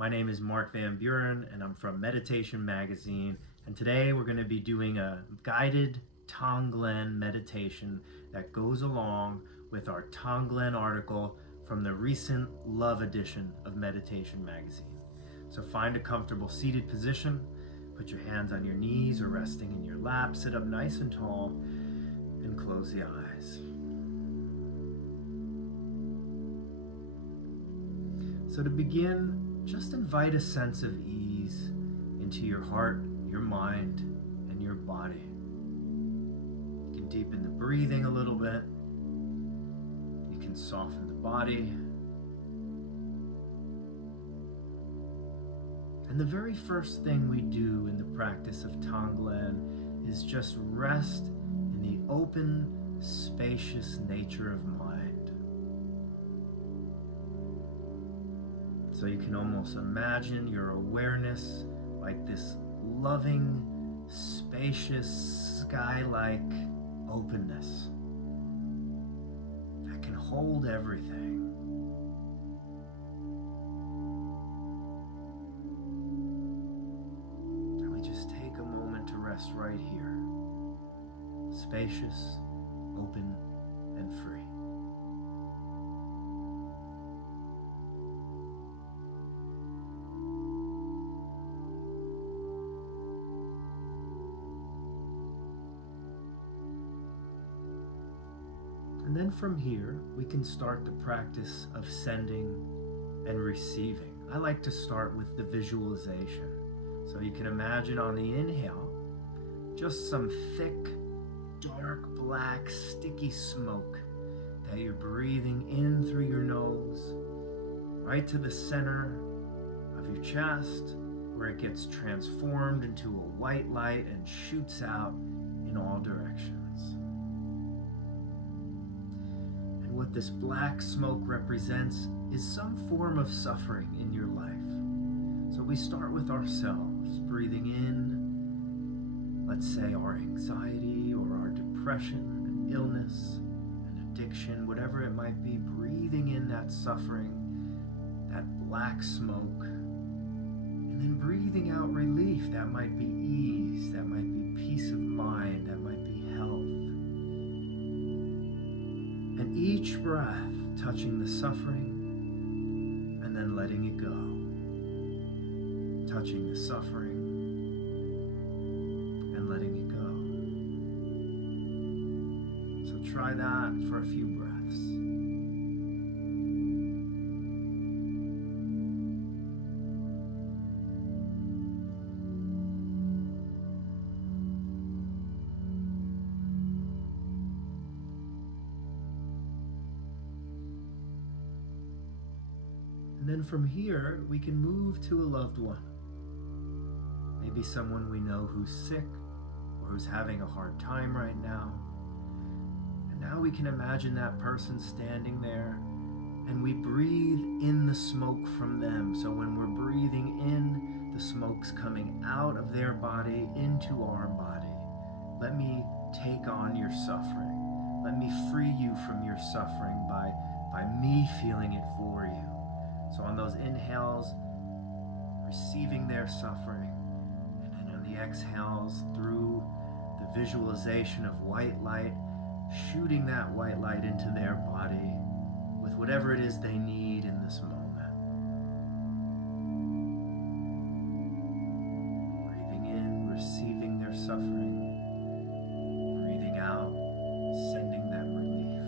My name is Mark Van Buren and I'm from Meditation Magazine. And today we're going to be doing a guided Tonglen meditation that goes along with our Tonglen article from the recent Love edition of Meditation Magazine. So find a comfortable seated position, put your hands on your knees or resting in your lap, sit up nice and tall, and close the eyes. So to begin, just invite a sense of ease into your heart, your mind, and your body. You can deepen the breathing a little bit. You can soften the body. And the very first thing we do in the practice of Tonglen is just rest in the open, spacious nature of mind. So you can almost imagine your awareness like this loving, spacious, sky-like openness that can hold everything. And we just take a moment to rest right here. Spacious, open, and free. And then from here, we can start the practice of sending and receiving. I like to start with the visualization. So you can imagine on the inhale, just some thick, dark, black, sticky smoke that you're breathing in through your nose, right to the center of your chest, where it gets transformed into a white light and shoots out in all directions. What this black smoke represents is some form of suffering in your life. So we start with ourselves, breathing in, let's say, our anxiety or our depression, an illness, an addiction, whatever it might be, breathing in that suffering, that black smoke, and then breathing out relief. That might be ease, that might be peace of mind, that might be health. And each breath touching the suffering and then letting it go. Touching the suffering and letting it go. So try that for a few breaths. And then from here, we can move to a loved one. Maybe someone we know who's sick or who's having a hard time right now. And now we can imagine that person standing there and we breathe in the smoke from them. So when we're breathing in, the smoke's coming out of their body into our body. Let me take on your suffering. Let me free you from your suffering by me feeling it for you. So on those inhales, receiving their suffering, and then on the exhales, through the visualization of white light, shooting that white light into their body with whatever it is they need in this moment. Breathing in, receiving their suffering, breathing out, sending them relief.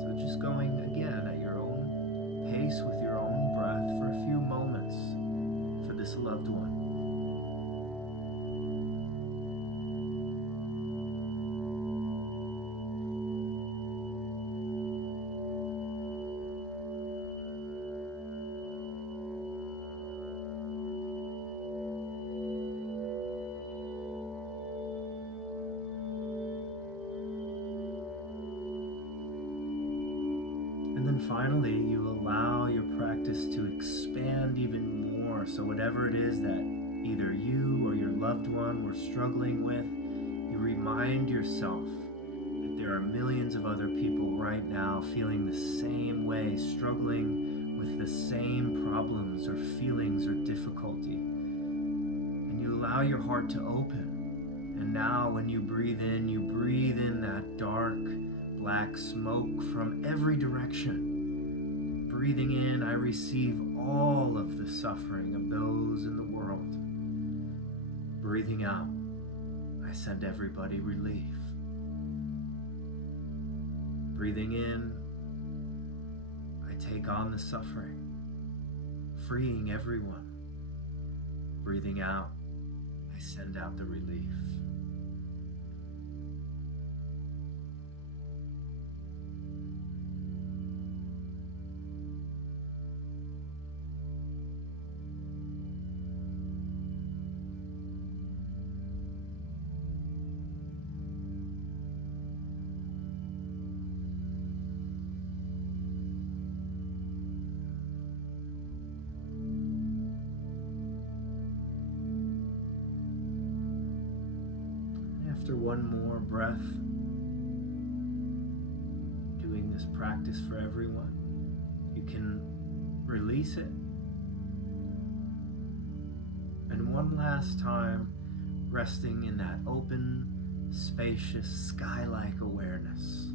So just going again at your own pace with your own breath for a few moments for this loved one. And then finally, you allow your practice to expand even more. So whatever it is that either you or your loved one were struggling with, you remind yourself that there are millions of other people right now feeling the same way, struggling with the same problems or feelings or difficulty. And you allow your heart to open. And now when you breathe in that dark, black smoke from every direction. Breathing in, I receive all of the suffering of those in the world. Breathing out, I send everybody relief. Breathing in, I take on the suffering, freeing everyone. Breathing out, I send out the relief. After one more breath, doing this practice for everyone, you can release it. And one last time, resting in that open, spacious, sky-like awareness.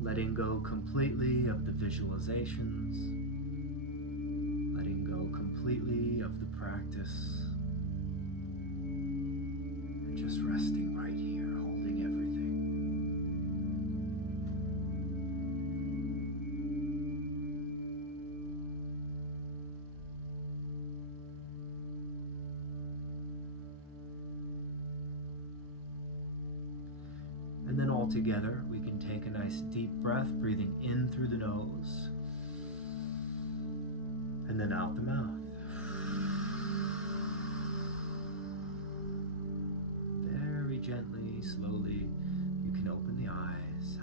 Letting go completely of the visualizations, letting go completely of the practice. Just resting right here, holding everything. And then all together, we can take a nice deep breath, breathing in through the nose, and then out the mouth. Gently, slowly, you can open the eyes.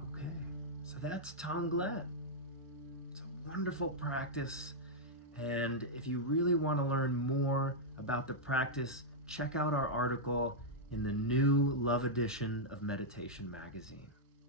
Okay, so that's Tonglen. It's a wonderful practice, and if you really want to learn more about the practice, check out our article in the new Love edition of Meditation Magazine.